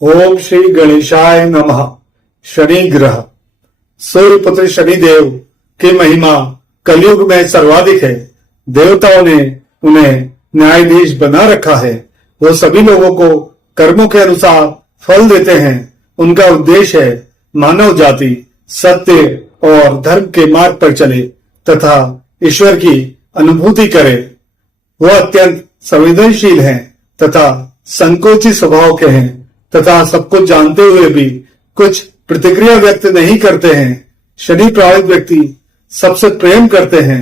ओम श्री गणेशाय नमः। शनि ग्रह सूर्य पुत्र शनिदेव की महिमा कलयुग में सर्वाधिक है। देवताओं ने उन्हें न्यायाधीश बना रखा है। वो सभी लोगों को कर्मों के अनुसार फल देते हैं। उनका उद्देश्य है मानव जाति सत्य और धर्म के मार्ग पर चले तथा ईश्वर की अनुभूति करे। वो अत्यंत संवेदनशील हैं तथा संकोची स्वभाव के हैं तथा सब कुछ जानते हुए भी कुछ प्रतिक्रिया व्यक्त नहीं करते हैं। शनि प्रभावित व्यक्ति सबसे प्रेम करते हैं।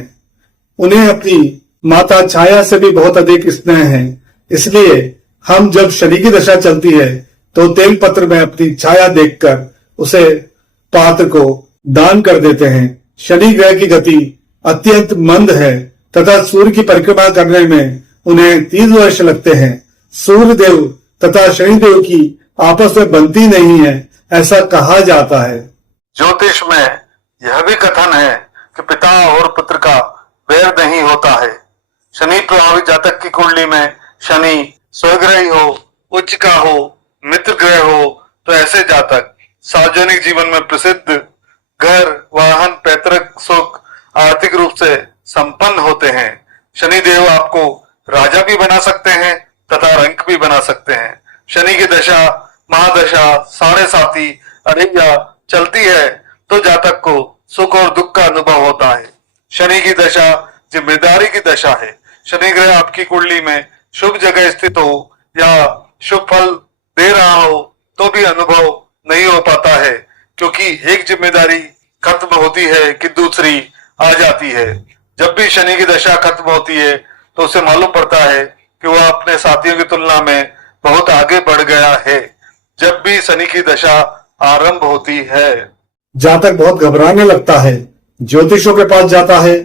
उन्हें अपनी माता छाया से भी बहुत अधिक स्नेह है। इसलिए हम जब शनि की दशा चलती है तो तेल पत्र में अपनी छाया देखकर उसे पात्र को दान कर देते हैं। शनि ग्रह की गति अत्यंत मंद है तथा सूर्य की परिक्रमा करने में उन्हें 30 वर्ष लगते हैं। सूर्य देव तथा शनिदेव की आपस में बनती नहीं है, ऐसा कहा जाता है। ज्योतिष में यह भी कथन है कि पिता और पुत्र का वैर नहीं होता है। शनि प्रभावित जातक की कुंडली में शनि स्वग्रही हो, उच्च का हो, मित्र ग्रह हो तो ऐसे जातक सार्वजनिक जीवन में प्रसिद्ध, घर, वाहन, पैतृक सुख, आर्थिक रूप से संपन्न होते हैं। शनि देव आपको राजा भी बना सकते हैं तथा रंक भी बना सकते हैं। शनि की दशा, महादशा, साढ़े साथी, अरिया चलती है तो जातक को सुख और दुख का अनुभव होता है। शनि की दशा जिम्मेदारी की दशा है। शनि ग्रह आपकी कुंडली में शुभ जगह स्थित हो या शुभ फल दे रहा हो तो भी अनुभव नहीं हो पाता है, क्योंकि एक जिम्मेदारी खत्म होती है कि दूसरी आ जाती है। जब भी शनि की दशा खत्म होती है तो उसे मालूम पड़ता है कि वह अपने साथियों की तुलना में बहुत आगे बढ़ गया है। जब भी शनि की दशा आरंभ होती है जातक बहुत घबराने लगता है। ज्योतिषों के पास जाता है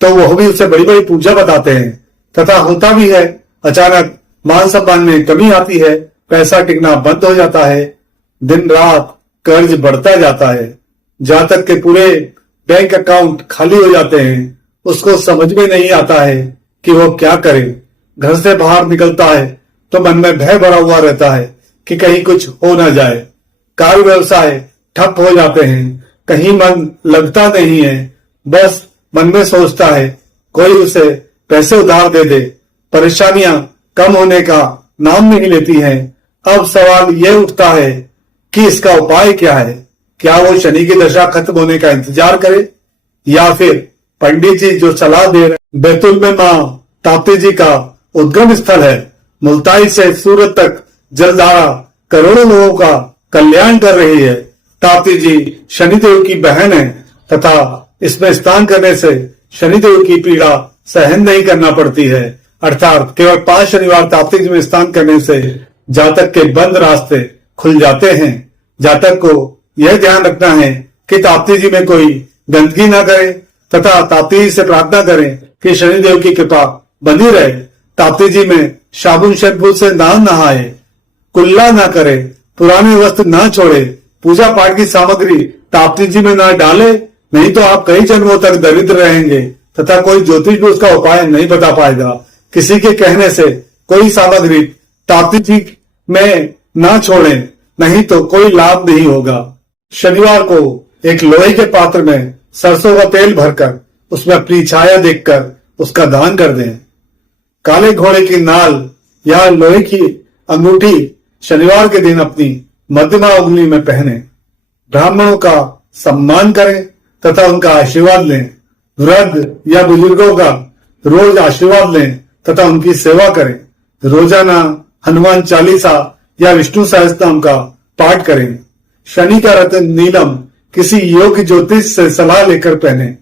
तो वह भी उसे बड़ी बड़ी पूजा बताते हैं तथा होता भी है। अचानक मान सम्मान में कमी आती है, पैसा टिकना बंद हो जाता है, दिन रात कर्ज बढ़ता जाता है, जातक के पूरे बैंक अकाउंट खाली हो जाते हैं। उसको समझ में नहीं आता है कि वो क्या करे। घर से बाहर निकलता है तो मन में भय भरा हुआ रहता है कि कहीं कुछ हो ना जाए। कार्य व्यवसाय ठप हो जाते हैं, कहीं मन लगता नहीं है, बस मन में सोचता है कोई उसे पैसे उधार दे दे। परेशानियां कम होने का नाम नहीं लेती हैं। अब सवाल यह उठता है कि इसका उपाय क्या है। क्या वो शनि की दशा खत्म होने का इंतजार करे या फिर पंडित जी जो सलाह दे रहे। बैतुल में मां ताप्ती जी का उद्गम स्थल है। मुल्ताई से सूरत तक जलधारा करोड़ों लोगों का कल्याण कर रही है। ताप्ती जी शनिदेव की बहन है तथा इसमें स्नान करने से शनिदेव की पीड़ा सहन नहीं करना पड़ती है। अर्थात केवल 5 शनिवार ताप्ती जी में स्नान करने से जातक के बंद रास्ते खुल जाते हैं। जातक को यह ध्यान रखना है कि ताप्ती जी में कोई गंदगी ना करे तथा ताप्ती जी से प्रार्थना करें कि शनिदेव की कृपा बनी रहे। ताप्ती जी में साबुन शैम्पू से ना नहाए, कुल्ला ना करे, पुराने वस्त्र ना छोड़े, पूजा पाठ की सामग्री ताप्ती जी में ना डाले, नहीं तो आप कई जन्मों तक दरिद्र रहेंगे तथा कोई ज्योतिष भी उसका उपाय नहीं बता पाएगा। किसी के कहने से कोई सामग्री ताप्ती जी में ना छोड़े, नहीं तो कोई लाभ नहीं होगा। शनिवार को एक लोहे के पात्र में सरसों का तेल भरकर उसमें अपनी छाया देखकर उसका दान कर दें। काले घोड़े की नाल या लोहे की अंगूठी शनिवार के दिन अपनी मध्यमा उंगली में पहने। ब्राह्मणों का सम्मान करें तथा उनका आशीर्वाद लें। वृद्ध या बुजुर्गों का रोज आशीर्वाद लें तथा उनकी सेवा करें। रोजाना हनुमान चालीसा या विष्णु सहस्त्रनाम का पाठ करें। शनि का रत्न नीलम किसी योग्य ज्योतिष से सलाह लेकर पहने।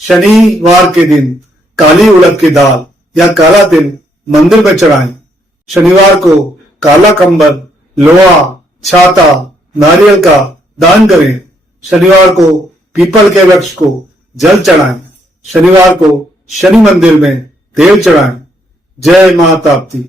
शनिवार के दिन काली उड़द की दाल या काला तिल मंदिर में चढ़ाएं। शनिवार को काला कंबल, लोहा, छाता, नारियल का दान करें। शनिवार को पीपल के वृक्ष को जल चढ़ाएं। शनिवार को शनि मंदिर में तेल चढ़ाएं। जय मां ताप्ती।